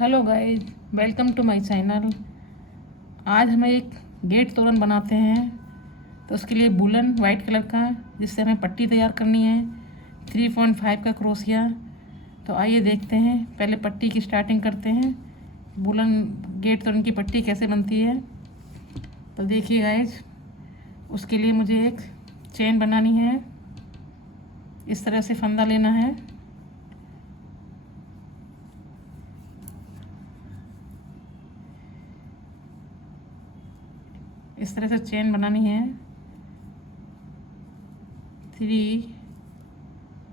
Hello guys, welcome to my channel. आज हम एक गेट तोरण बनाते हैं। तो उसके लिए वूलन वाइट कलर का, जिससे हमें पट्टी तैयार करनी है, 3.5 का क्रोशिया। तो आइए देखते हैं, पहले पट्टी की स्टार्टिंग करते हैं। वूलन गेट तोरण की पट्टी कैसे बनती है। तो देखिए गाइस, उसके लिए मुझे एक चेन बनानी है। इस तरह से फंदा लेना है। इस तरह से चेन बनानी है।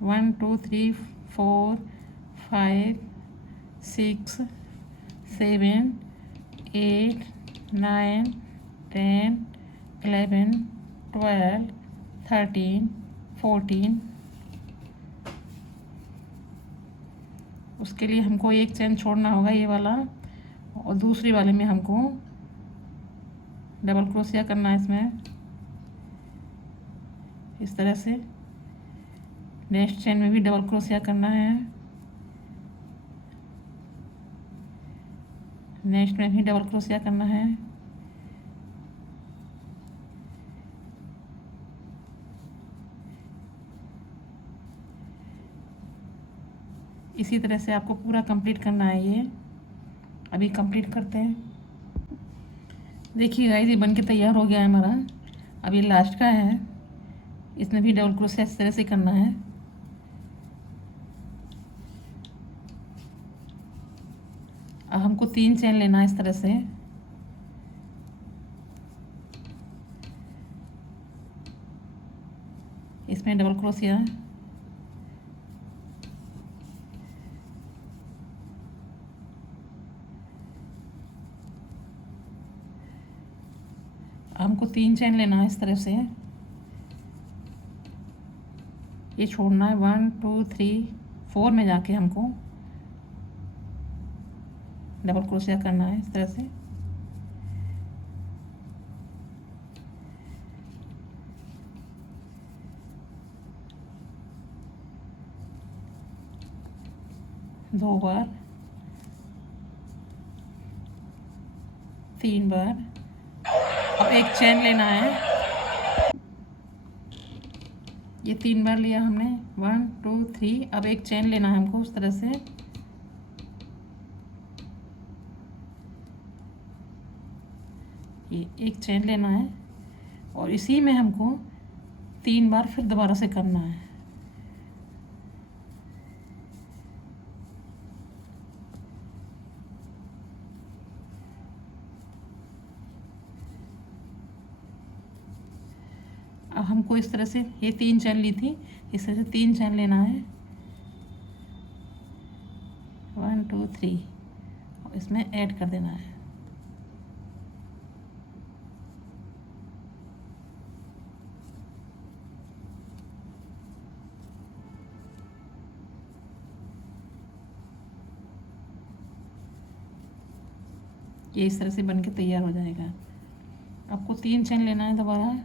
1 2 3 4 5 6 7 8 9 10 11 12 13 14। उसके लिए हमको एक चेन छोड़ना होगा, ये वाला, और दूसरी वाले में हमको डबल क्रोशिया करना है। इसमें इस तरह से नेक्स्ट चेन में भी डबल क्रोशिया करना है। नेक्स्ट में भी डबल क्रोशिया करना है। इसी तरह से आपको पूरा कंप्लीट करना है। ये अभी कंप्लीट करते हैं। देखिए गाइस, ये बन के तैयार हो गया है हमारा। अब ये लास्ट का है, इसमें भी डबल क्रोशिया इस तरह से करना है। अब हमको 3 चेन लेना है इस तरह से। इसमें डबल क्रोशिया, हमको 3 चेन लेना है इस तरह से। ये छोड़ना है 1 2 3 4 में जाके हमको डबल क्रोशिया करना है इस तरह से। दो बार, 3 बार। अब एक चेन लेना है। ये 3 बार लिया हमने, 1 2 3। अब एक चेन लेना है हमको उस तरह से। ये एक चेन लेना है और इसी में हमको 3 बार फिर दोबारा से करना है। अब हमको इस तरह से, ये 3 चेन ली थी, इस तरह से 3 चेन लेना है, 1 2 3, और इसमें ऐड कर देना है। ये इस तरह से बन के तैयार हो जाएगा। आपको 3 चेन लेना है दोबारा।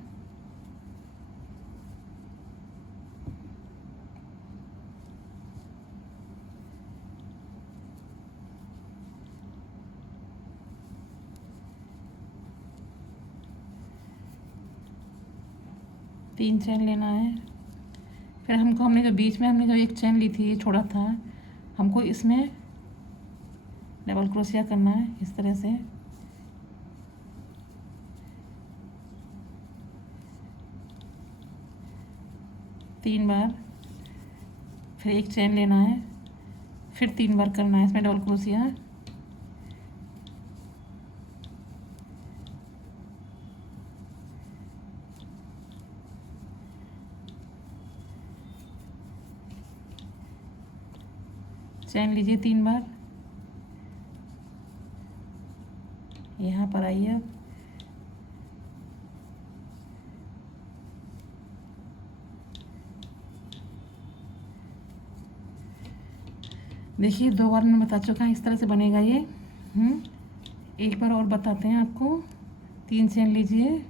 तीन चेन लेना है। फिर हमने जो बीच में हमने जो एक चेन ली थी, ये छोड़ा था, हमको इसमें डबल क्रोशिया करना है इस तरह से। तीन बार, फिर एक चेन लेना है, फिर 3 बार करना है इसमें डबल क्रोशिया। चेन लीजिए 3 बार, यहाँ पर आइए। अब देखिए, 2 बार मैं बता चुका है, इस तरह से बनेगा ये। एक बार और बताते हैं आपको। 3 चेन लीजिए,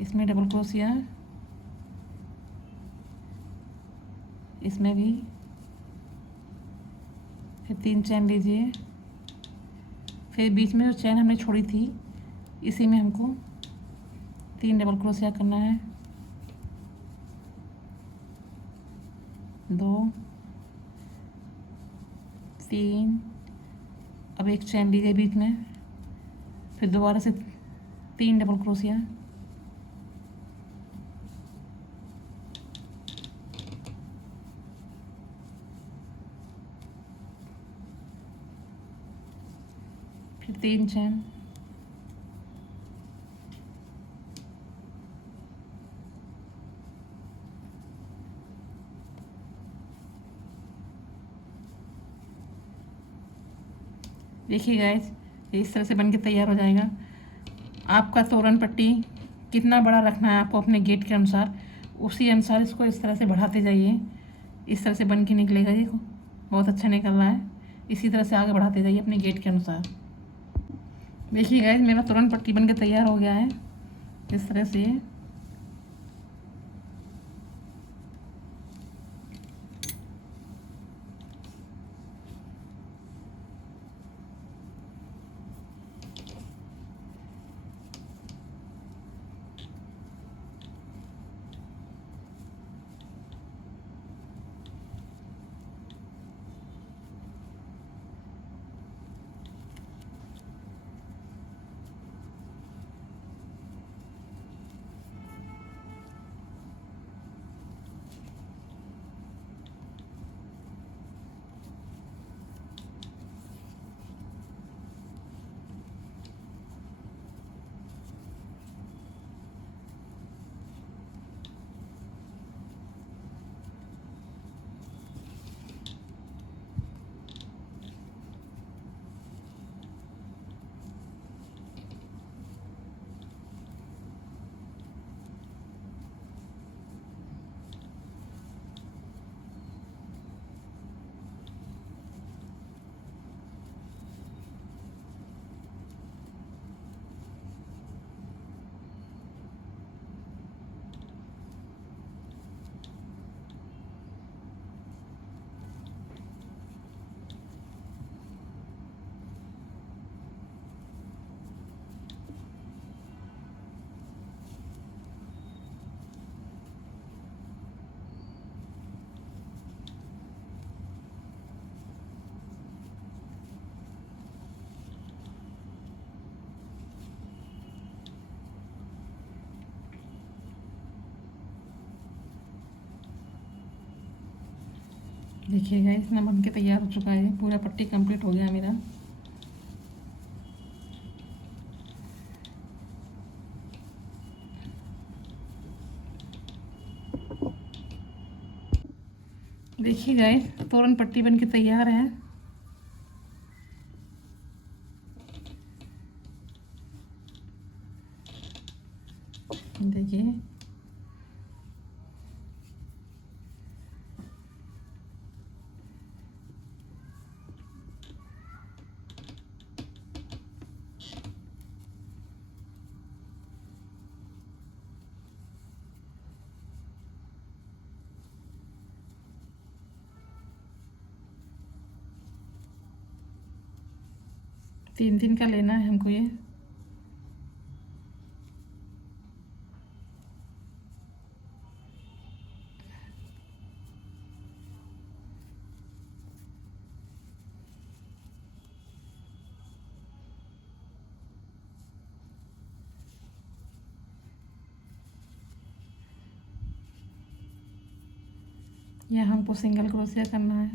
इसमें डबल क्रोशिया, इसमें भी फिर 3 चैन लीजिए। फिर बीच में जो चैन हमने छोड़ी थी इसी में हमको 3 डबल क्रोशिया करना है। 2 3। अब एक चैन लीजिए बीच में, फिर दोबारा से 3 डबल क्रोशिया। फिर 3 चैन। देखिए गाइस, इस तरह से बन के तैयार हो जाएगा। आपका तोरण पट्टी कितना बड़ा रखना है आपको अपने गेट के अनुसार, उसी अनुसार इसको इस तरह से बढ़ाते जाइए। इस तरह से बन के निकलेगा। देखो बहुत अच्छा निकल रहा है। इसी तरह से आगे बढ़ाते जाइए अपने गेट के अनुसार। देखिए गाइस, मेरा तोरण पट्टी बन के तैयार हो गया है इस तरह से। देखिएगा इतना बन के तैयार हो चुका है। पूरा पट्टी कंप्लीट हो गया मेरा। देखिए गाइस, तोरण पट्टी बन के तैयार है। देखिए तीन तीन का लेना है हमको ये। यहाँ हमको सिंगल क्रोशिया करना है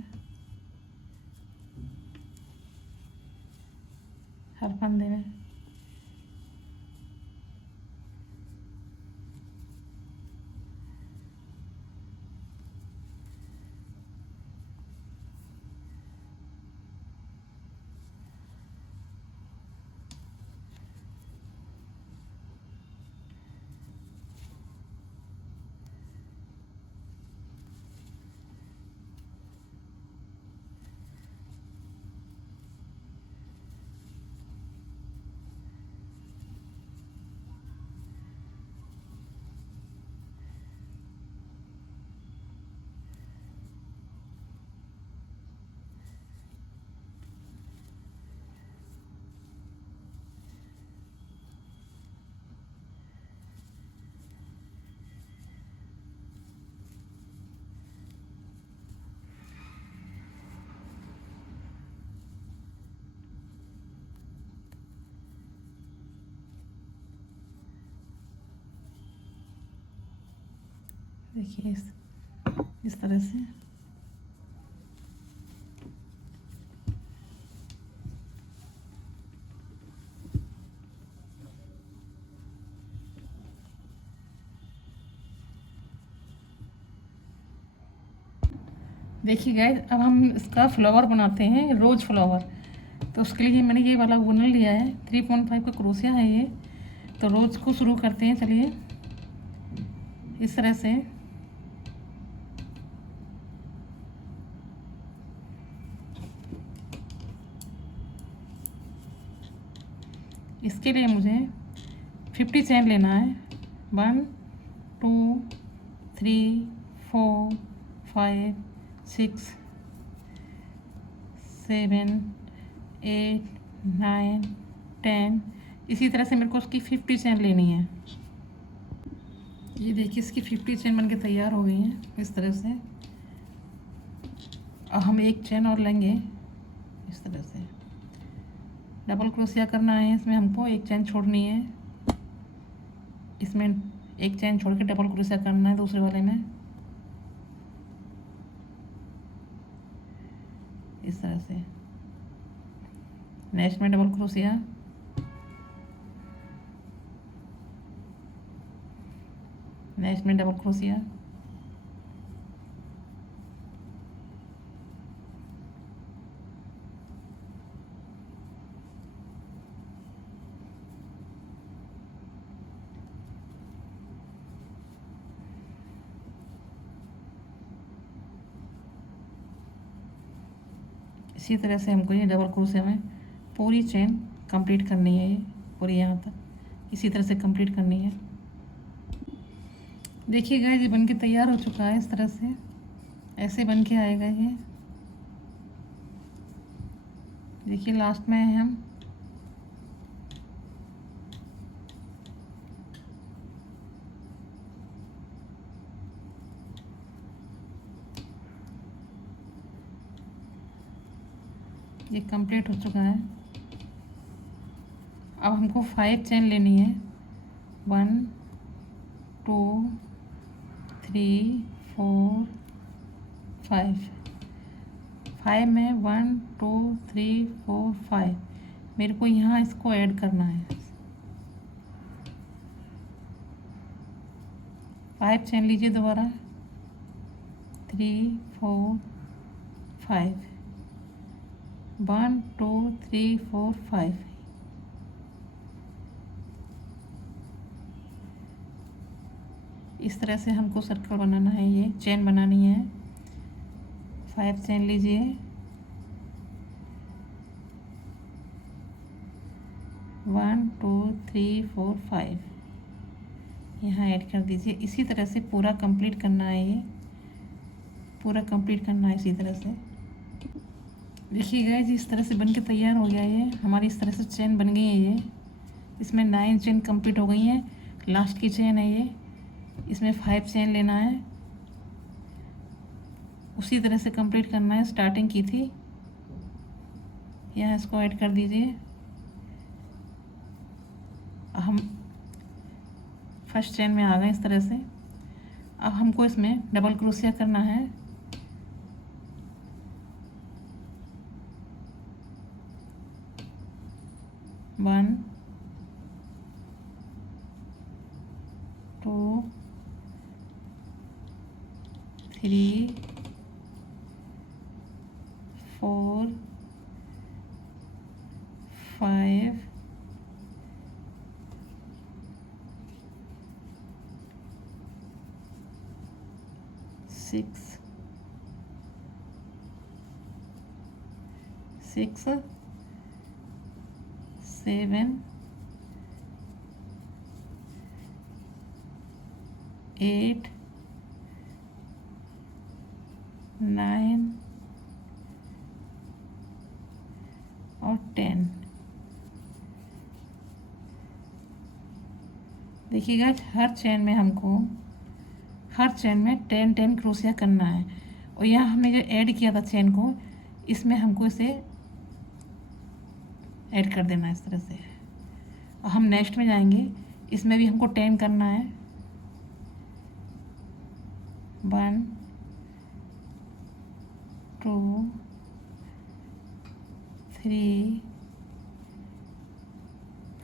हर फंदे में। देखिए इस तरह से। देखिए गाइस, अब हम इसका फ्लावर बनाते हैं, रोज़ फ्लावर। तो उसके लिए मैंने ये वाला वुनल लिया है, 3.5 का क्रोशिया है ये। तो रोज़ को शुरू करते हैं, चलिए। इस तरह से इसके लिए मुझे 50 चैन लेना है। 1 2 3 4 5 6 7 8 9 10। इसी तरह से मेरे को उसकी 50 चैन लेनी है। ये देखिए, इसकी 50 चैन बनके तैयार हो गई हैं इस तरह से। अब हम एक चैन और लेंगे इस तरह से। डबल क्रोशिया करना है, इसमें हमको एक चैन छोड़नी है। इसमें एक चैन छोड़ के डबल क्रोशिया करना है दूसरे वाले में, इस तरह से। नेक्स्ट में डबल क्रोशिया, नेक्स्ट में डबल क्रोशिया, इसी तरह से हमको ये डबल क्रोशिया में पूरी चेन कंप्लीट करनी है। ये पूरी यहाँ तक इसी तरह से कंप्लीट करनी है। देखिए गाइस, ये बनके तैयार हो चुका है इस तरह से। ऐसे बन के आएगा ये। देखिए लास्ट में है हम। ये कंप्लीट हो चुका है। अब हमको 5 चेन लेनी है। 1 2 3 4 5। 5 में 1 2 3 4 5 मेरे को यहाँ इसको ऐड करना है। 5 चेन लीजिए दोबारा। 3 4 5। 1 2 3 4 5। इस तरह से हमको सर्कल बनाना है, ये चेन बनानी है। 5 चेन लीजिए। 1 2 3 4 5 यहाँ ऐड कर दीजिए। इसी तरह से पूरा कंप्लीट करना है, ये पूरा कंप्लीट करना है इसी तरह से। देखिए गाइस, इस तरह से बन के तैयार हो गया ये हमारी। इस तरह से चेन बन गई है ये। इसमें 9 चेन कंप्लीट हो गई हैं। लास्ट की चेन है ये। इसमें 5 चेन लेना है, उसी तरह से कंप्लीट करना है। स्टार्टिंग की थी, यहाँ इसको ऐड कर दीजिए। हम फर्स्ट चेन में आ गए इस तरह से। अब हमको इसमें डबल क्रोशिया करना है। वन 2 3 4 5 6 7 8 9 और 10। देखिएगा, हर चेन में हमको हर चेन में 10 क्रोशिया करना है। और यहाँ हमने जो ऐड किया था चेन को, इसमें हमको इसे ऐड कर देना है इस तरह से। और हम नेक्स्ट में जाएंगे, इसमें भी हमको 10 करना है। 1 2 3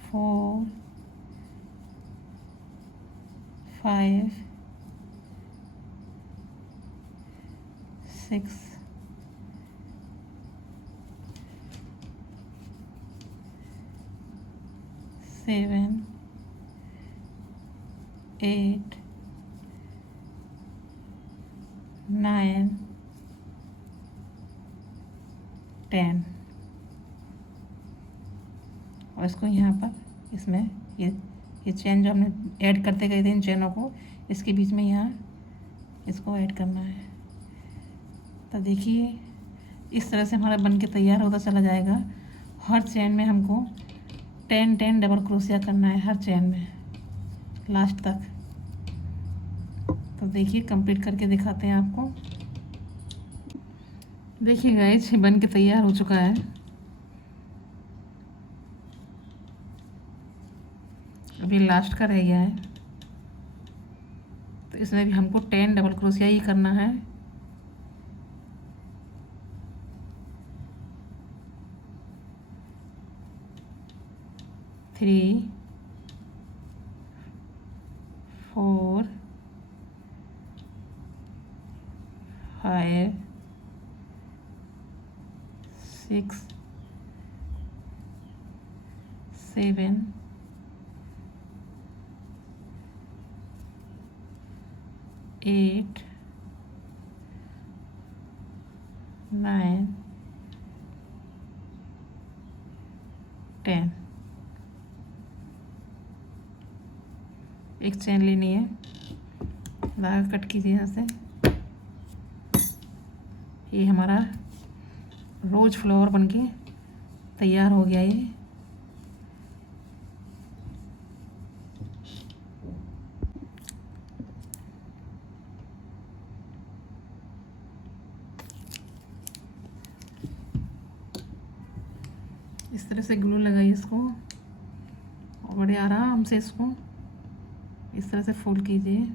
4 5 6 7 8 9 10 और इसको यहाँ पर इसमें ये चेन जो हमने ऐड करते गए थे इन चेनों को इसके बीच में यहाँ इसको ऐड करना है। तो देखिए इस तरह से हमारा बन के तैयार होता चला जाएगा। हर चेन में हमको 10 डबल क्रोशिया करना है, हर चेन में लास्ट तक। तो देखिए कंप्लीट करके दिखाते हैं आपको। देखिए गाइस ये बन के तैयार हो चुका है। अभी लास्ट का रह गया है, तो इसमें भी हमको 10 डबल क्रोशिया ही करना है। थ्री 4 5 6 7 8 9 10। एक चेन लेनी है, धागा कट कीजिए यहाँ से। ये हमारा रोज फ्लावर बनके तैयार हो गया। ये इस तरह से ग्लू लगाइए इसको और बड़े आराम से इसको इस तरह से फोल्ड कीजिए।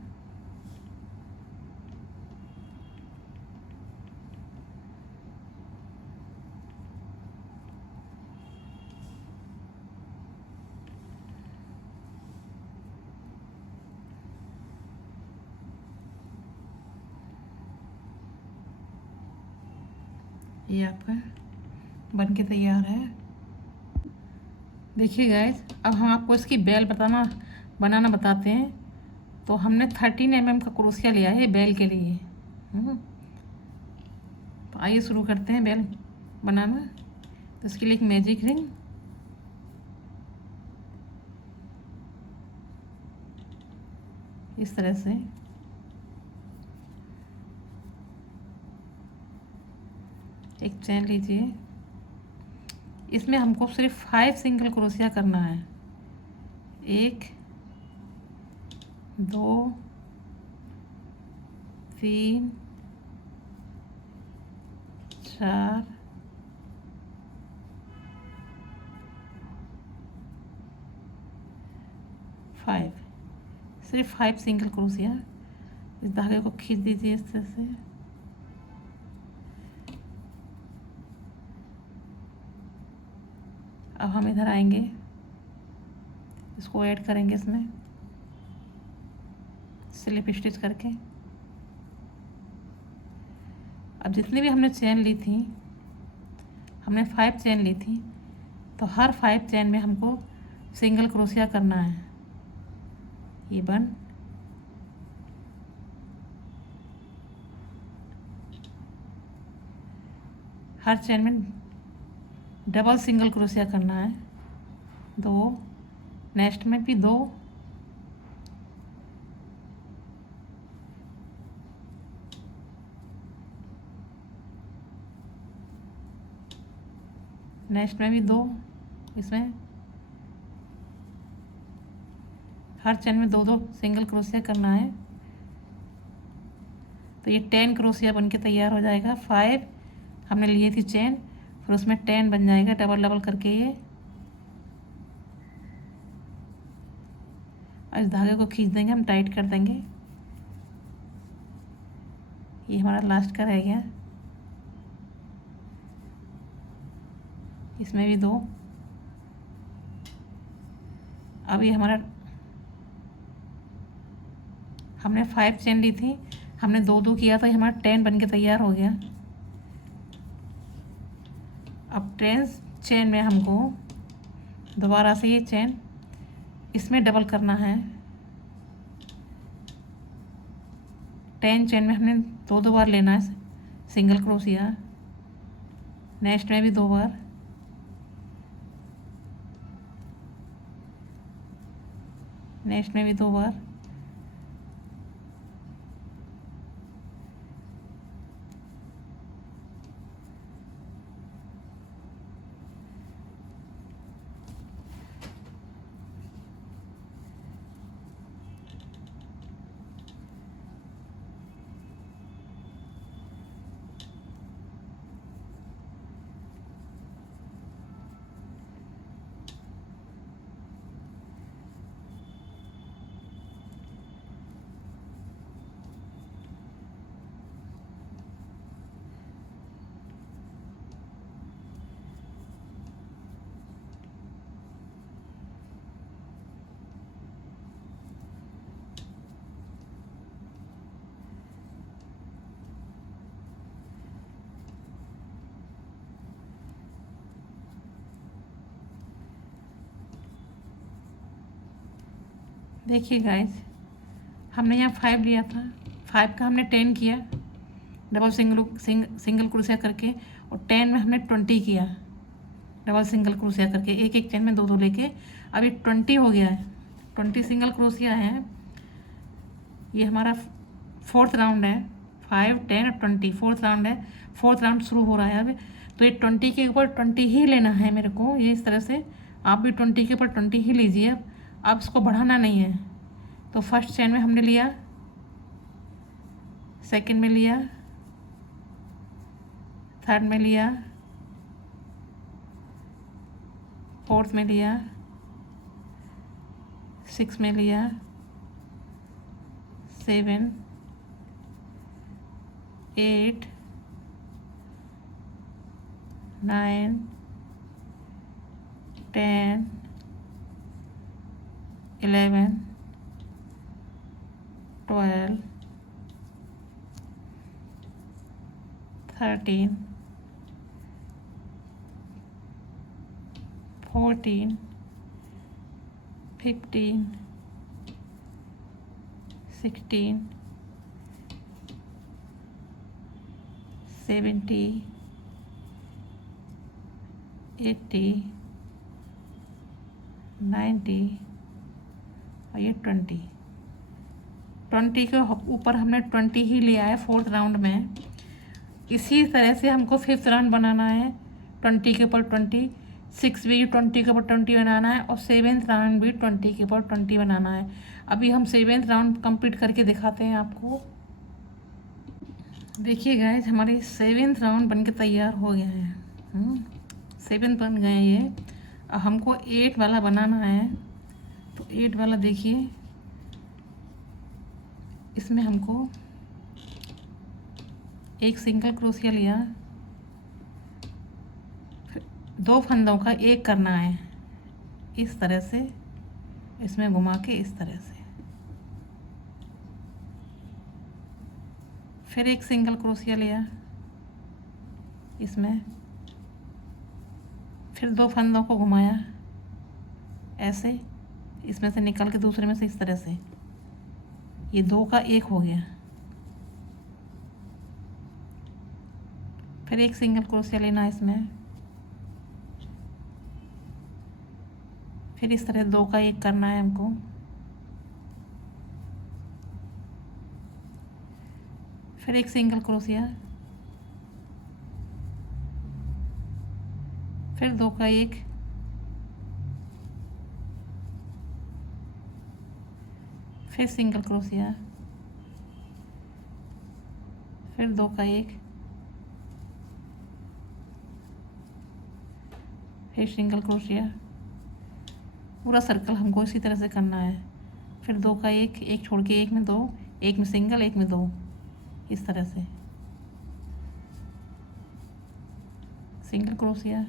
ये आपका बन के तैयार है। देखिए गाइस अब हम आपको इसकी बेल बनाना बताते हैं। तो हमने 13 mm का क्रोशिया लिया है बेल के लिए। तो आइए शुरू करते हैं बेल बनाना। तो इसके लिए एक मैजिक रिंग, इस तरह से एक चैन लीजिए। इसमें हमको सिर्फ 5 सिंगल क्रोशिया करना है। 1 2 3 4 5, सिर्फ 5 सिंगल क्रोशिया। इस धागे को खींच दीजिए इस तरह से। अब हम इधर आएंगे, इसको ऐड करेंगे इसमें स्लिप स्टिच करके। अब जितनी भी हमने चेन ली थी, हमने 5 चेन ली थी, तो हर 5 चेन में हमको सिंगल क्रोशिया करना है। ये बन हर चेन में डबल सिंगल क्रोशिया करना है। 2, नेक्स्ट में भी 2, नेक्स्ट में भी 2। इसमें हर चेन में 2 सिंगल क्रोशिया करना है। तो ये 10 क्रोशिया बन के तैयार हो जाएगा। 5 हमने लिए थी चेन, फिर उसमें 10 बन जाएगा डबल डबल करके ये। और इस धागे को खींच देंगे, हम टाइट कर देंगे। ये हमारा लास्ट का रह गया, इसमें भी 2। अब ये हमारा, हमने 5 चेन ली थी, हमने 2 किया था, ये हमारा 10 बन के तैयार हो गया। अब 10 चेन में हमको दोबारा से ये चेन इसमें डबल करना है। 10 चेन में हमने 2 बार लेना है सिंगल क्रोशिया, नेक्स्ट में भी 2 बार, नेक्स्ट में भी 2 बार, देखिए गाइस, हमने यहाँ 5 लिया था, 5 का हमने 10 किया डबल सिंगल क्रोशिया करके, और 10 में हमने 20 किया डबल सिंगल क्रोशिया करके, एक चेन में 2 लेके। अब ये 20 हो गया है, 20 सिंगल क्रोशिया है। ये हमारा 4th राउंड है, 5, 10 और 20 4th राउंड है। 4th राउंड शुरू हो रहा है अब। तो ये 20 के ऊपर 20 ही लेना है मेरे को, ये इस तरह से। आप भी 20 के ऊपर 20 ही लीजिए। अब इसको बढ़ाना नहीं है। तो फर्स्ट चेन में हमने लिया, सेकंड में लिया, थर्ड में लिया, 4th में लिया, 6 में लिया, 7, 8, 9, 10, 11, 12, 13, 14, 15, 16, 70, 80, 90 और ये 20 के ऊपर हमने 20 ही लिया है 4th राउंड में। इसी तरह से हमको 5th राउंड बनाना है, 20 के ऊपर 20, 6 भी 20 के ऊपर 20 बनाना है, और 7th राउंड भी 20 के ऊपर 20 बनाना है। अभी हम 7th राउंड कंप्लीट करके दिखाते हैं आपको। देखिए गाइस, हमारे 7th राउंड बन के तैयार हो गया है। 7 बन गए ये। अब हमको 8 वाला बनाना है। तो 8 वाला देखिए, इसमें हमको एक सिंगल क्रोशिया लिया, फिर 2 फंदों का एक करना है इस तरह से, इसमें घुमा के इस तरह से, फिर एक सिंगल क्रोशिया लिया इसमें, फिर 2 फंदों को घुमाया ऐसे, इसमें से निकल के दूसरे में से इस तरह से, ये 2 का 1 हो गया। फिर एक सिंगल क्रोशिया लेना है इसमें, फिर इस तरह 2 का 1 करना है हमको, फिर एक सिंगल क्रोशिया, फिर 2 का 1, फिर सिंगल क्रोशिया, फिर 2 का 1, फिर सिंगल क्रोशिया। पूरा सर्कल हमको इसी तरह से करना है। फिर 2 का 1, एक छोड़ के 1 में 2, 1 में सिंगल, 1 में 2, इस तरह से सिंगल क्रोशिया,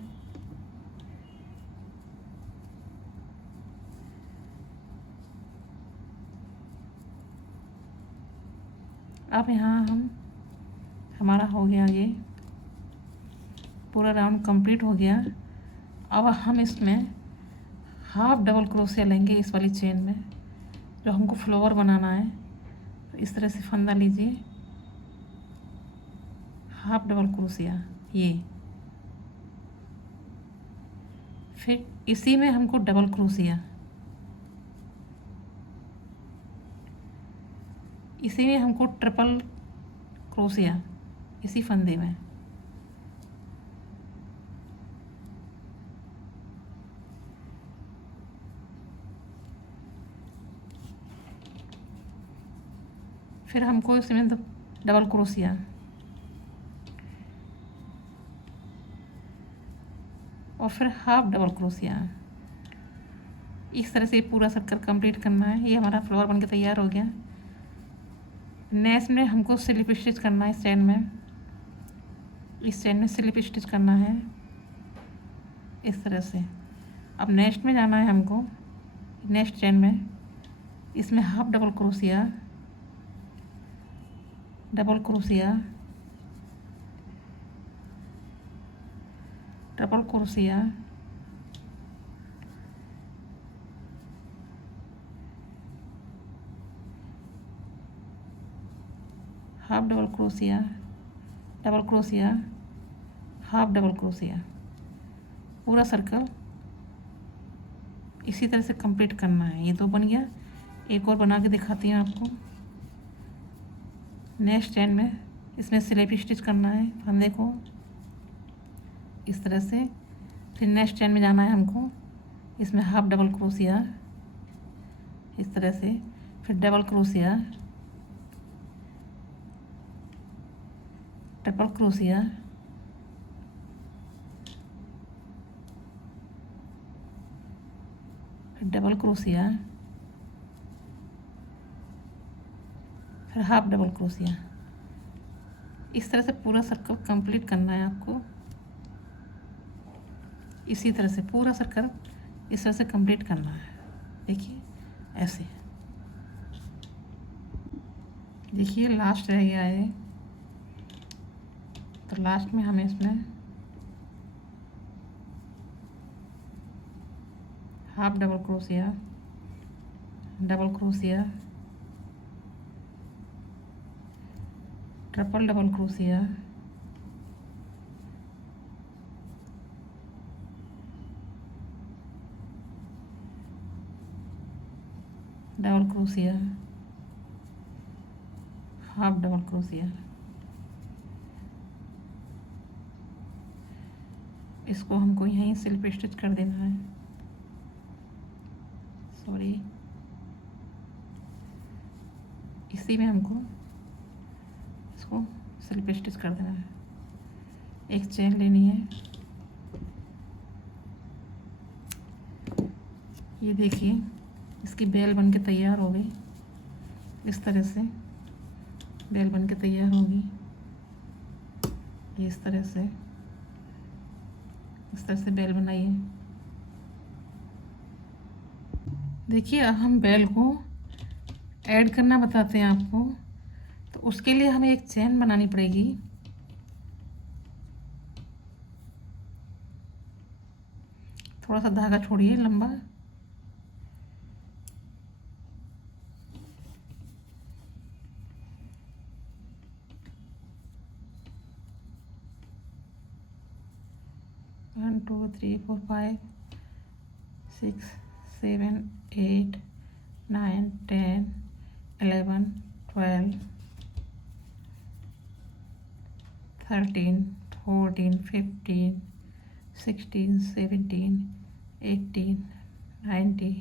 अब यहाँ हमारा हो गया, ये पूरा राउंड कंप्लीट हो गया। अब हम इसमें हाफ डबल क्रोशिया लेंगे इस वाली चेन में, जो हमको फ्लावर बनाना है। तो इस तरह से फंदा लीजिए, हाफ डबल क्रोशिया, ये फिर इसी में हमको डबल क्रोशिया, इसी में हमको ट्रिपल क्रोशिया, इसी फंदे में। फिर हमको इसमें डबल क्रोशिया, और फिर हाफ डबल क्रोशिया। इस तरह से पूरा सर्कल कंप्लीट करना है। ये हमारा फ्लावर बनके तैयार हो गया। नेक्स्ट में हमको स्लिप स्टिच करना है। इस चैन में स्लिप स्टिच करना है इस तरह से। अब नेक्स्ट में जाना है हमको, नेक्स्ट चैन में, इसमें half double crochet, double crochet, triple crochet, half double crochet, double crochet, half double crochet. पूरा सर्कल इसी तरह से कंप्लीट करना है। ये 2 बन गया, एक और बना के दिखाती हूँ आपको। नेक्स्ट चैन में इसमें स्लिप स्टिच करना है फंदे को इस तरह से। फिर नेक्स्ट चैन में जाना है हमको, इसमें हाफ डबल क्रोशिया इस तरह से, फिर डबल क्रोशिया, ट्रिपल क्रोशिया, फिर डबल क्रोशिया, फिर हाफ डबल क्रोशिया। इस तरह से पूरा सर्कल कंप्लीट करना है आपको। इसी तरह से पूरा सर्कल इस तरह से कंप्लीट करना है। देखिए ऐसे, देखिए लास्ट रह गया है। तो लास्ट में हमें इसमें half double crochet, double crochet, triple double crochet, double crochet, half double crochet. इसको हमको यहीं स्लिप स्टिच कर देना है। सॉरी, इसी में हमको इसको स्लिप स्टिच कर देना है। एक चेन लेनी है, ये देखिए इसकी बेल बन के तैयार हो गई। इस तरह से बेल बन के तैयार होगी। ये इस तरह से बेल बनाइए। देखिए अब हम बेल को ऐड करना बताते हैं आपको। तो उसके लिए हमें एक चेन बनानी पड़ेगी। थोड़ा सा धागा छोड़िए लंबा, वन टू थ्री फोर 5 6 7 8 9 10 11 12 13 14 15 16 17 18 19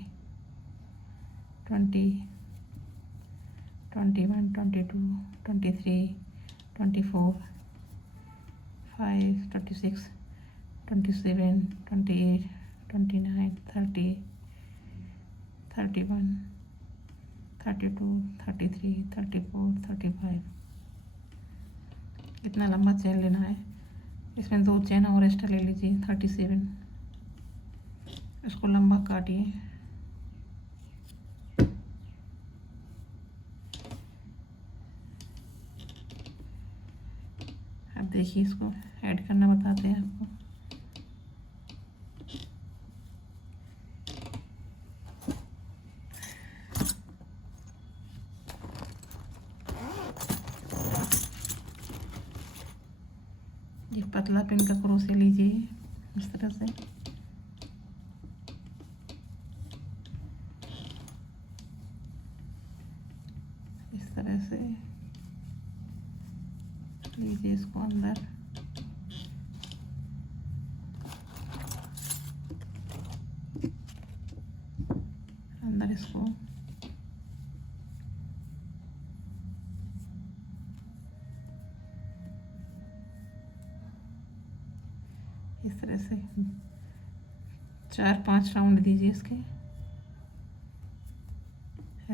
20 21 22 23 24 5 26 27 28 29 30 31 32 33 34 35 इतना लंबा चेन लेना है। इसमें 2 चेन और एक्स्ट्रा ले लीजिए 37। इसको लंबा काटिए। अब देखिए इसको ऐड करना बताते हैं आपको। ये पतला पिन का क्रोशे लीजिए इस तरह से। इस तरह से लीजिए इसको अंदर। अंदर इसको इस तरह से 4-5 राउंड दीजिए इसके,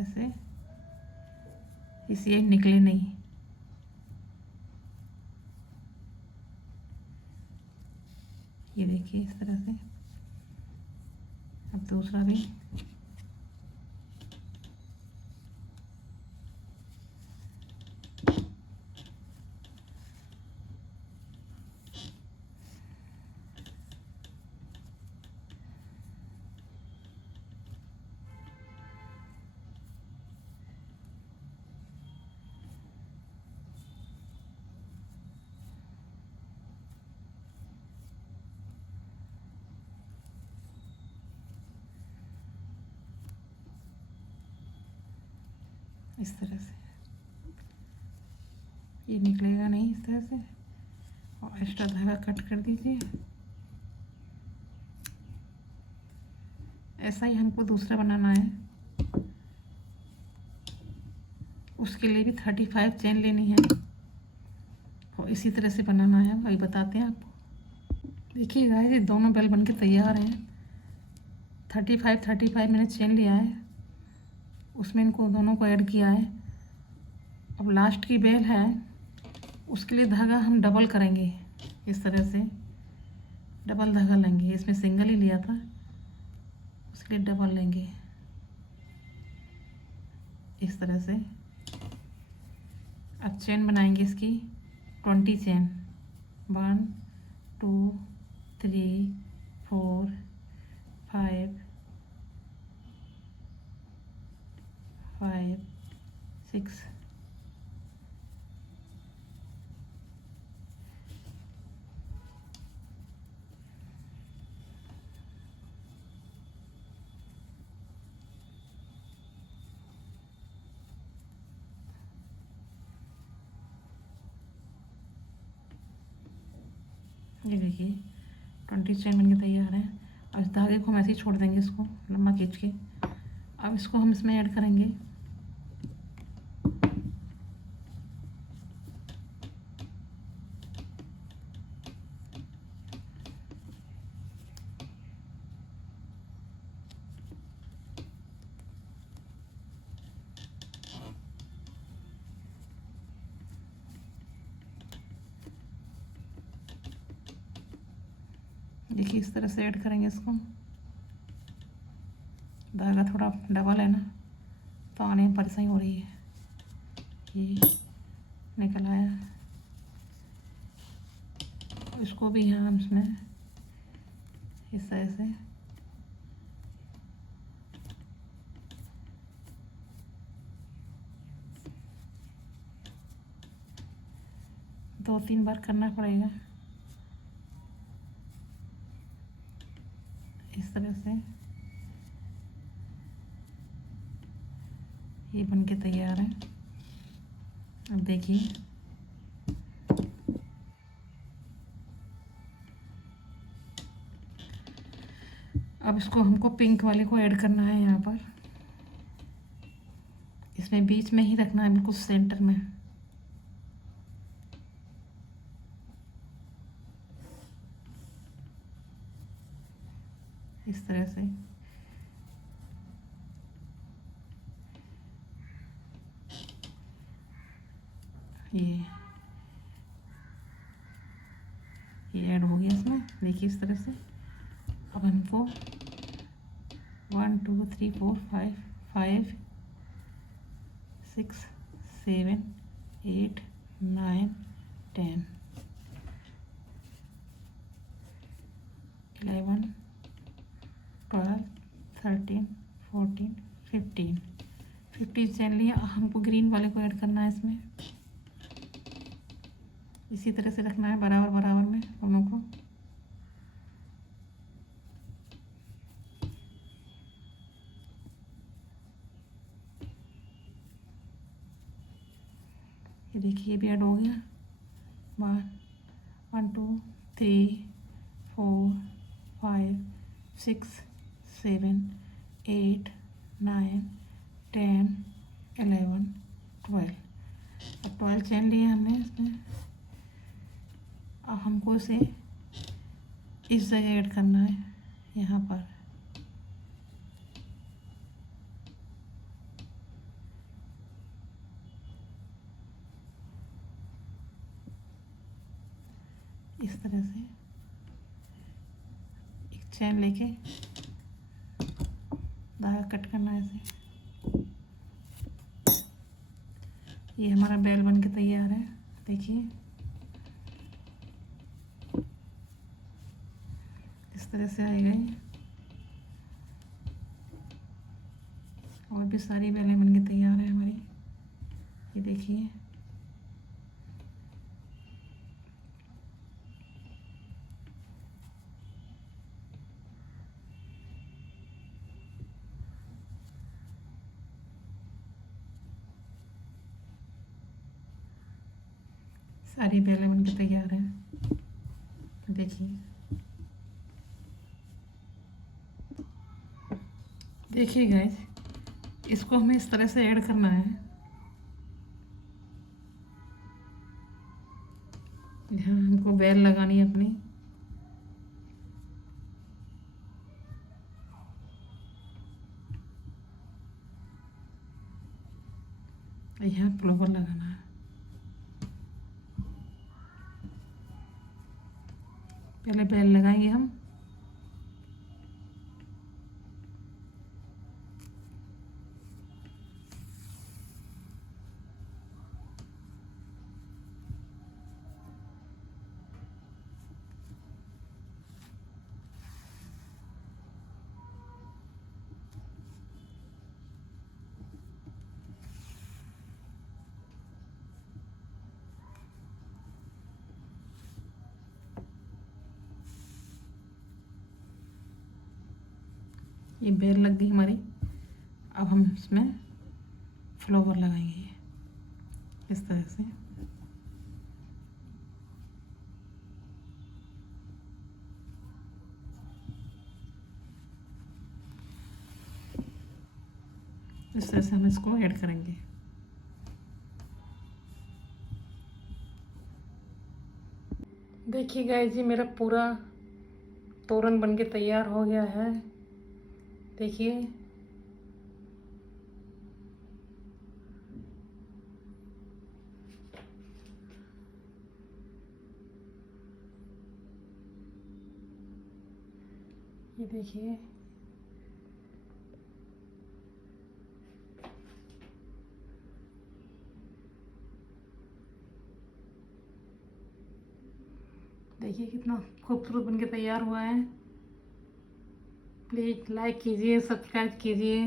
ऐसे, इसलिए निकले नहीं। ये देखिए इस तरह से। अब दूसरा भी इस तरह से। ये निकलेगा नहीं इस तरह से, और एक्स्ट्रा धागा कट कर दीजिए। ऐसा ही हमको दूसरा बनाना है। उसके लिए भी 35 चेन लेनी है और इसी तरह से बनाना है। वही बताते हैं आपको। देखिए गाइस, ये दोनों बेल बन के तैयार हैं। 35 मैंने चेन लिया है, उसमें इनको दोनों को ऐड किया है। अब लास्ट की बेल है, उसके लिए धागा हम डबल करेंगे। इस तरह से डबल धागा लेंगे। इसमें सिंगल ही लिया था, उसके लिए डबल लेंगे इस तरह से। अब चेन बनाएंगे इसकी 20 चेन। 1 2 3 4 5 5 6 ये देखिए 20 चेन बन के तैयार है। और इस धागे को हम ऐसे ही छोड़ देंगे, इसको लंबा खींच के। अब इसको हम इसमें ऐड करेंगे। देखिए इस तरह से ऐड करेंगे इसको। धागा थोड़ा डबल है ना, तो आने में परेशानी हो रही है। ये निकल आया। इसको भी यहाँ हम इसमें इस तरह से दो तीन बार करना पड़ेगा इस तरह से। ये बन के तैयार है। अब देखिए अब इसको हमको पिंक वाले को ऐड करना है यहाँ पर। इसमें बीच में ही रखना है, बिल्कुल सेंटर में। इस तरह से ये देखिए इस तरह से। अब हमको 1 2 3 4 5 5 6 7 8 9 10 11 12 13 14 15 50 चैन लिया। हमको ग्रीन वाले को ऐड करना है इसमें। इसी तरह से रखना है बराबर बराबर में दोनों को। ये देखिए ये भी ऐड हो गया। 1 2 3 4 5 6 7 8 9 10 11 12। अब 12 चैन लिए हमने इसमें। अब हमको इसे इस जगह ऐड करना है, यहाँ पर। इस तरह से एक चैन लेके धागा कट करना है इसे। ये हमारा बैल बन के तैयार है। देखिए इस तरह से आएगा ये। और भी सारी बैलें बन के तैयार है हमारी। ये देखिए सारी बेलें बन के तैयार हैं। देखिए देखिए गाइस, इसको हमें इस तरह से ऐड करना है। यहाँ हमको बेल लगानी है अपनी। यहाँ फ्लावर लगाना है। पहले बेल लगाएंगे हम। ये बेल लग गई हमारी। अब हम इसमें फ्लावर लगाएंगे इस तरह से। इस तरह से हम इसको ऐड करेंगे। देखिए गाइस जी, मेरा पूरा तोरण बन के तैयार हो गया है। देखिए ये देखिए देखिए कितना खूबसूरत बन के तैयार हुआ है। प्लीज़ लाइक कीजिए, सब्सक्राइब कीजिए।